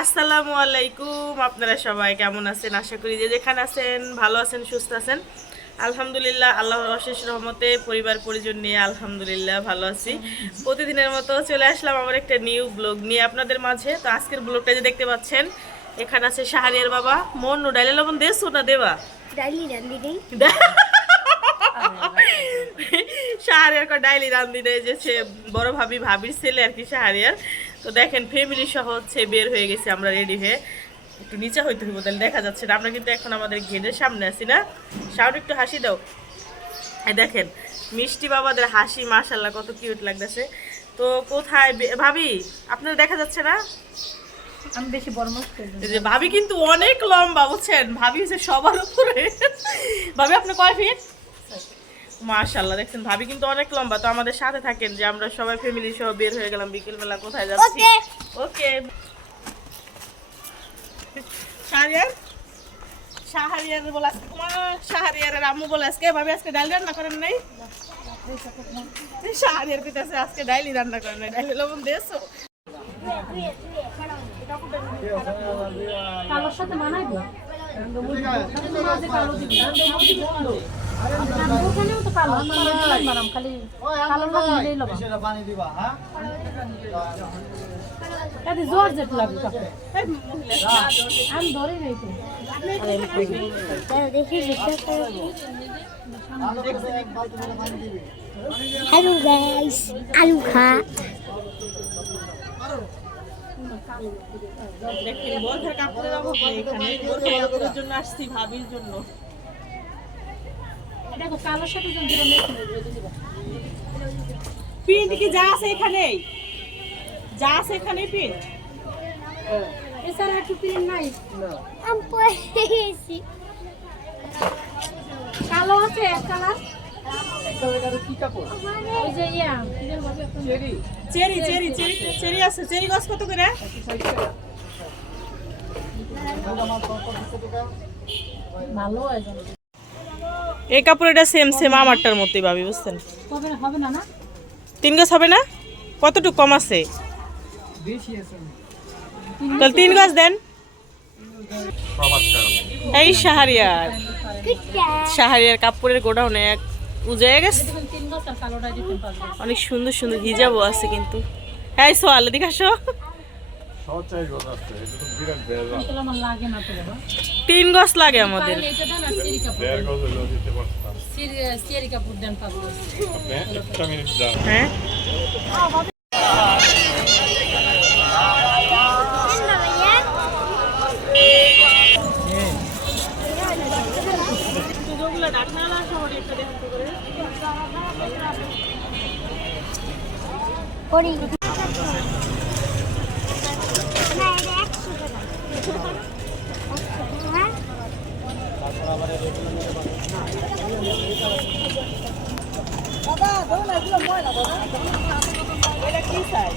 আসসালামু আলাইকুম আপনারা সবাই কেমন আছেন? আশা করি যে যেখানে আছেন ভালো আছেন সুস্থ আছেন। আলহামদুলিল্লাহ আল্লাহর অশেষ রহমতে পরিবার পরিজন নিয়ে আলহামদুলিল্লাহ ভালো আছি। প্রতিদিনের মতো চলে আসলাম আমার একটা নিউ ব্লগ নিয়ে আপনাদের মাঝে। তো আজকের ব্লগটা যে দেখতে পাচ্ছেন এখানে আছে শাহরিয়ার বাবা মন ডাইলে লবণ দেছো না দেবা? শাহরিয়ার ডাইলি রান্দি দেয় যে সে বড় ভাবি ভাবির ছেলে আর কি শাহরিয়ার। তো দেখেন ফ্যামিলি সহ হচ্ছে বের হয়ে গেছি আমরা রেডি হয়ে একটু নিচে হইতে হইব তাহলে দেখা যাচ্ছে না। আমরা কিন্তু এখন আমাদের গেটের সামনে আছি না? শাওন একটু হাসি দাও। দেখেন মিষ্টি বাবাদের হাসি মাশাল্লাহ কত কিউট লাগতেছে। তো কোথায় ভাবি আপনার দেখা যাচ্ছে না? আমি বেশি যে ভাবি কিন্তু অনেক লম্বা বুঝছেন? ভাবি হচ্ছে সবার উপরে। ভাবি আপনি কয় ফিট মাশাল্লাহ দেখছেন ভাবি কিন্তু অনেক লম্বা তো আমাদের সাথে থাকেন যে আমরা সবাই ফ্যামিলি সহ বের হয়ে গেলাম বিকেল বেলা কোথায় যাচ্ছি? ওকে। শাহরিয়ার? শাহরিয়ার বলে আজকে তোমার শাহরিয়ারের আম্মু বলে আজকে ভাবি আজকে ডাল রান্না করেন নাই? শাহরিয়ার পিতাছে আজকে ডাইলি রান্না করেন নাই ডাইলি লবণ দিয়েছ? কালোর সাথে মানাইবো জোর লাগবে আমি ধরে নেই তো। হ্যালো গাইস আলু খা। দেখেন বোরখার কাপড়ের অভাব নেই এখানে। ভাবির জন্য। দেখো কালোর সাথে যদি প্রিন্ট কি যা আছে এখানে যা আছে এখানে প্রিন্ট এছাড়া একটু প্রিন্ট নাই? আমি কালো আছে এক কালার ওই যে ইয়া চেরি। চেরি চেরি চেরি আছে। চেরি গাছ কত করে? ভালো হয় যেন। এটা সেম সেম আমারটার মতোই ভাবি বুঝছেন? তবে হবে না না? তিন গাছ হবে না? কতটুকু কম আছে? তাহলে তিন গাছ দেন। এই সাহারিয়ার সাহারিয়ার কাপড়ের গোডাউনে এক উজয়ে গেছে। অনেক সুন্দর সুন্দর হিজাবও আছে কিন্তু। এই সোয়াল এদিকে আসো। তিন গাছ লাগে আমাদের। এটা দেন আর সিরি কাপড় দেন সিরি সিরি কাপড় দেন পাবো হ্যাঁ করি এটা কি সাইজ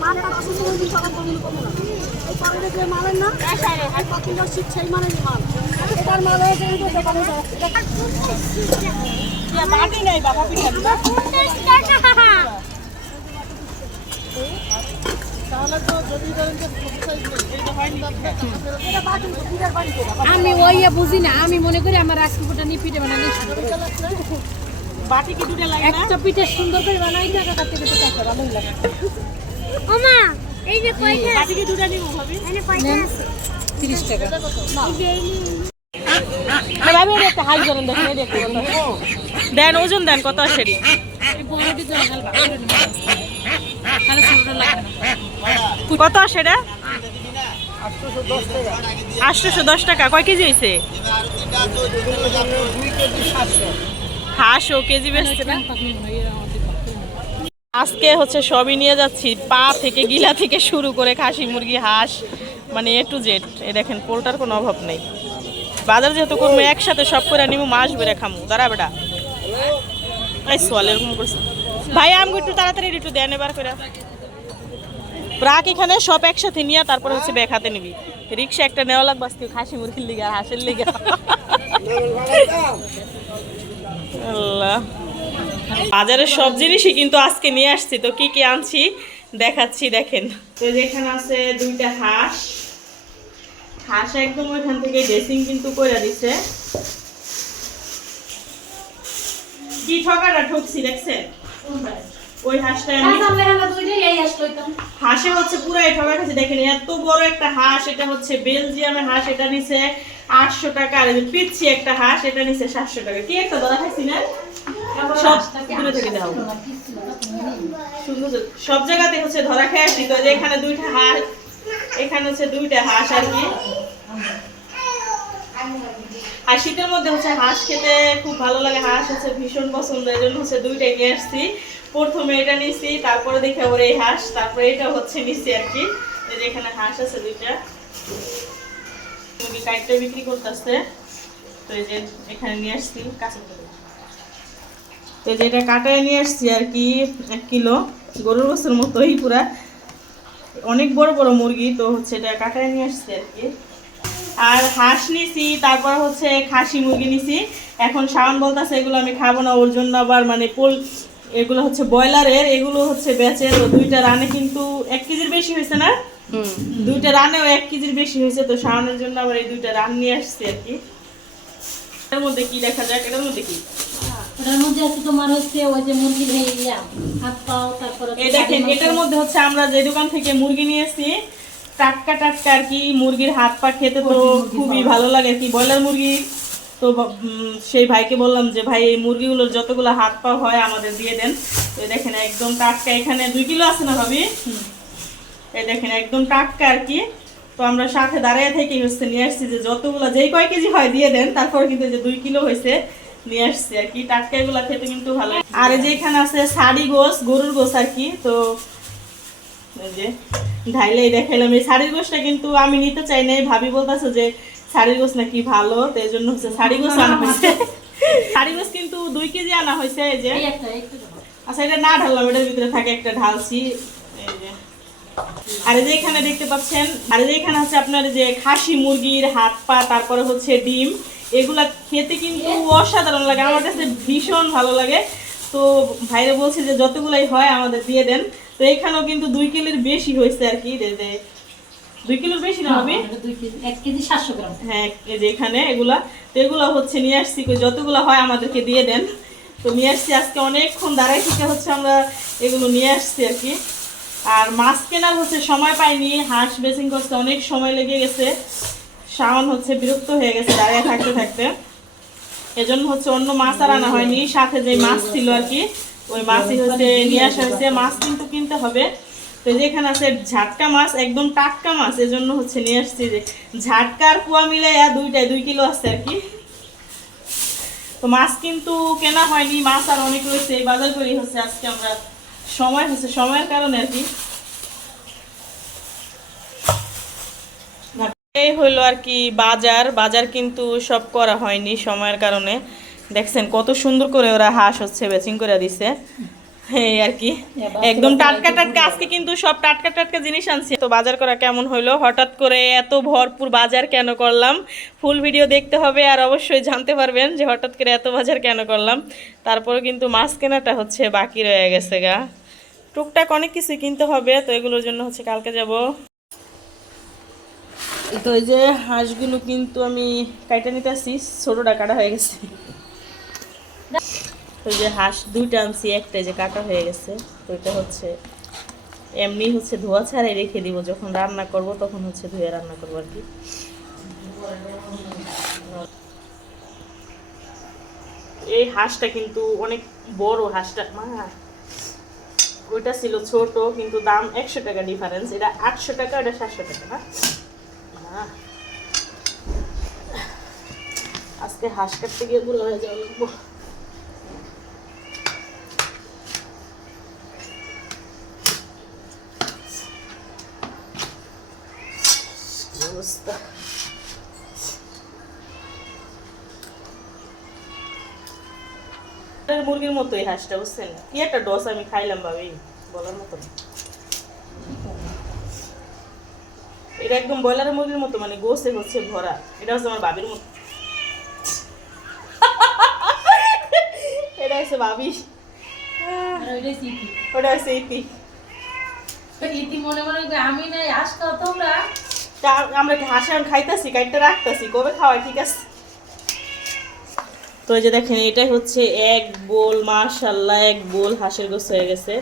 মাল এটার মাল হয়েছে এই দোকানে মাটি নাই বাবা পিঠা দিবা আমি ওই বুঝি না আমি মনে করি আমার রাজকুকুরটা নিয়ে পিঠে বানালে বাটি কি দুটো লাগে না? একটা পিঠে সুন্দর করে বানাই না কাছ থেকে তো একটা ভালোই লাগে ওমা এই যে পয়সা আজকে দুটা নিবো ভাবি? এখানে পয়সা আছে। তিরিশ টাকা। এই যে এই নিন। ভাবি এটা হাই করেন দেখেন এটা একটা দেন ওজন দেন কত আসে এই বড়টি তো লাগাল কত আসে এটা? আটশোশো দশ টাকা। কয় কেজি হয়েছে? ও কেজি বেচছে না। আজকে হচ্ছে সবই নিয়ে যাচ্ছি। পা থেকে, গিলা থেকে শুরু করে খাসি, মুরগি, হাঁস মানে এ টু জেড এ দেখেন, পোলটার কোনো অভাব নেই। বাজার যেহেতু করব, একসাথে সব করে নিবো মাছ বেড়ে খামু। দাঁড়া বেটা। এই সোয়াল এরকম করছে। ভাই আমি একটু তাড়াতাড়ি একটু দেন এবার করে। প্রাক এখানে সব একসাথে নিয়ে তারপর হচ্ছে ব্যাগ হাতে নিবি। রিক্সা একটা নেওয়া লাগবে আজকে খাসি মুরগির লিগে আর হাঁসের লিগা। আল্লাহ। বাজারের সব জিনিসই কিন্তু আজকে নিয়ে আসছি। তো কি কি আনছি দেখাচ্ছি, দেখেন। তো যেখানে আছে দুইটা হাঁস। হাঁস একদম ওইখান থেকে ড্রেসিং কিন্তু করে দিছে। কি ঠকাটা ঠকছি, দেখছেন? ওই হাঁসটা হাঁসে হচ্ছে পুরো ঠকা খাচ্ছে দেখেন এত বড় একটা হাঁস এটা হচ্ছে বেলজিয়ামের হাঁস এটা নিছে আটশো টাকা। আর পিচ্ছি একটা হাঁস এটা নিছে সাতশো টাকা। কি একটা দাদা খাইছি না? সব দূরে থেকে দাও সুন্দর সব জায়গাতে হচ্ছে ধরা খেয়ে আসছি তো এখানে দুইটা হাঁস এখানে হচ্ছে দুইটা হাঁস আর কি। আর শীতের মধ্যে হচ্ছে হাঁস খেতে খুব ভালো লাগে। হাঁস হচ্ছে ভীষণ পছন্দ, এই জন্য হচ্ছে দুইটাই নিয়ে আসছি। প্রথমে এটা নিছি, তারপরে দেখে ওর এই হাঁস, তারপরে এটা হচ্ছে নিছি আর কি। এখানে হাঁস আছে দুইটা। মুরগি কাইটটা বিক্রি করতেছে। তো এই যে এখানে নিয়ে আসছি কাঁচা তো এই যে এটা কাটায় নিয়ে আসছি আর কি, এক কিলো। গরুর বছর মতোই পুরা। অনেক বড় বড় মুরগি, তো হচ্ছে এটা কাটায় নিয়ে আসছি আর কি। আর হাঁস নিছি তারপর হচ্ছে খাসি মুরগি নিছি। এখন শাওন বলতেছে এগুলো আমি খাব না। ওর জন্য আবার মানে পোল এগুলো হচ্ছে ব্রয়লারের এগুলো হচ্ছে বেচে। তো দুইটা রানে কিন্তু এক কেজির বেশি হয়েছে না? দুইটা রানেও এক কেজির বেশি হয়েছে। তো শাওনের জন্য আবার এই দুইটা রান নিয়ে আসছি আর কি। এর মধ্যে কি দেখা যাক এটার মধ্যে কি? ওটার মধ্যে আছে তোমার হচ্ছে ওই যে মুরগির হাত পাও তারপরে এই দেখেন এটার মধ্যে হচ্ছে আমরা যে দোকান থেকে মুরগি নিয়েছি টাটকা টাটকা আর কি মুরগির হাত পা খেতে তো খুবই ভালো লাগে। আর কি ব্রয়লার মুরগি তো সেই ভাইকে বললাম যে ভাই এই মুরগিগুলোর যতগুলো হাত পা হয় আমাদের দিয়ে দেন। তো দেখেন একদম টাটকা। এখানে দুই কিলো আছে না ভাবি? এই দেখেন একদম টাটকা আর কি। তো আমরা সাথে দাঁড়িয়ে থেকে হচ্ছে নিয়ে আসছি যে যতগুলো যেই কয় কেজি হয় দিয়ে দেন। তারপর কিন্তু যে দুই কিলো হয়েছে নিয়ে আসছি আর কি। টাটকা এগুলো খেতে কিন্তু ভালো আর এই যে এখানে আছে শাড়ি গোস গরুর গোস আর কি। তো এই যে ঢাইলেই দেখাইলাম। এই শাড়ির গোসটা কিন্তু আমি নিতে চাই নাই। ভাবি বলতেছে যে শাড়ির গোস নাকি ভালো তো এই জন্য হচ্ছে শাড়ি গোস আনা হয়েছে। শাড়ি গোস কিন্তু দুই কেজি আনা হয়েছে এই যে। আচ্ছা এটা না ঢাললাম এটার ভিতরে থাকে একটা ঢালছি। এই যে। আর যে এখানে দেখতে পাচ্ছেন আর যে এখানে হচ্ছে আপনার যে খাসি মুরগির হাত পা তারপরে হচ্ছে ডিম এগুলা খেতে কিন্তু অসাধারণ লাগে। আমার কাছে ভীষণ ভালো লাগে। তো ভাইরে বলছে যে যতগুলাই হয় আমাদের দিয়ে দেন। তো এখানেও কিন্তু দুই কিলোর বেশি হয়েছে আর কি যে দুই কিলোর বেশি না হবে কেজি এক কেজি সাতশো গ্রাম। হ্যাঁ এই যে এখানে এগুলা। তো এগুলো হচ্ছে নিয়ে আসছি যতগুলো হয় আমাদেরকে দিয়ে দেন। তো নিয়ে আসছি আজকে অনেকক্ষণ দাঁড়াই থেকে হচ্ছে আমরা এগুলো নিয়ে আসছি আর কি। আর মাছ কেনার হচ্ছে সময় পাইনি হাঁস বেসিং করতে অনেক সময় লেগে গেছে। শাওন হচ্ছে বিরক্ত হয়ে গেছে দাঁড়িয়ে থাকতে থাকতে। এজন্য হচ্ছে অন্য মাছ আর আনা হয়নি সাথে যে মাছ ছিল আর কি ওই মাছই হচ্ছে নিয়ে আসা হয়েছে মাছ কিন্তু কিনতে হবে। তো এই যে এখানে আছে ঝাটকা মাছ একদম টাটকা মাছ এজন্য হচ্ছে নিয়ে আসছি যে ঝাটকা আর কুয়া মিলে দুইটাই দুই কিলো আছে আর কি। তো মাছ কিন্তু কেনা হয়নি মাছ আর অনেক রয়েছে এই বাজার করেই হচ্ছে আজকে আমরা সময় হচ্ছে সময়ের কারণে আর কি। এই হলো আর কি বাজার বাজার কিন্তু সব করা হয়নি সময়ের কারণে। দেখছেন কত সুন্দর করে ওরা হাঁস হচ্ছে বেচিং করে দিছে। এই আর কি। একদম টাটকা টাটকা আজকে কিন্তু সব টাটকা টাটকা জিনিস আনছি। তো বাজার করা কেমন হইল? হঠাৎ করে এত ভরপুর বাজার কেন করলাম? ফুল ভিডিও দেখতে হবে আর অবশ্যই জানতে পারবেন যে হঠাৎ করে এত বাজার কেন করলাম। তারপরে কিন্তু মাছ কেনাটা হচ্ছে বাকি রয়ে গেছে গা। টুকটাক অনেক কিছু কিনতে হবে তো এগুলোর জন্য হচ্ছে কালকে যাব। তো এই যে হাঁসগুলো কিন্তু আমি কাইটা নিতে আসছি ছোটোটা কাটা হয়ে গেছে। ওই যে হাঁস দুইটা আনছি, একটা যে কাটা হয়ে গেছে, তো এটা হচ্ছে এমনি হচ্ছে ধোয়া ছাড়াই রেখে দিব, যখন রান্না করব তখন হচ্ছে ধুয়ে রান্না করব আর কি। এই হাঁসটা কিন্তু অনেক বড় হাঁসটা, মা। ওইটা ছিল ছোট, কিন্তু দাম একশো টাকা ডিফারেন্স এটা আটশো টাকা, এটা সাতশো টাকা না আজকে হাঁস কাটতে গিয়ে ভুল হয়ে যাওয়া লাগবো। কি অবস্থা মুরগির মতো এই হাঁসটা বুঝছেন? কি একটা ডস আমি খাইলাম ভাবি বলার মতো এটা একদম ব্রয়লারের মুরগির মতো মানে গোসে হচ্ছে ভরা। এটা হচ্ছে আমার বাবির মতো। এটা হচ্ছে বাবি। ওটা হচ্ছে ইতি। ইতি মনে মনে আমি নাই আসতো তোমরা তা আমরা খাইতেছি, কাইটটা রাখতেছি, কবে খাওয়াই ঠিক আছে? তো যে দেখেন, এটাই হচ্ছে এক বোল এক বোল হাঁসের গোস হয়ে গেছে।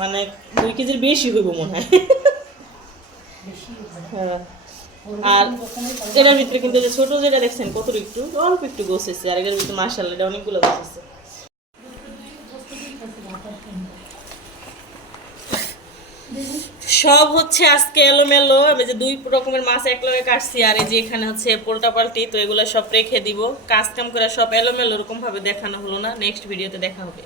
মানে দুই কেজির বেশি হইব মনে হয়। হ্যাঁ। আর এটার ভিতরে কিন্তু ছোট যেটা দেখছেন কত একটু, অল্প একটু গোস এসেছে আর এটার ভিতরে মাশাল্লাহ এটা অনেকগুলো গোস আছে সব হচ্ছে আজকে এলোমেলো। আমি যে দুই রকমের মাছ এক লগে কাটছি, আর এই যে এখানে হচ্ছে পোল্টা পাল্টি তো এগুলো সব রেখে দিব। কাজ কাম করে সব এলোমেলো ওরকমভাবে দেখানো হলো না। নেক্সট ভিডিওতে দেখা হবে।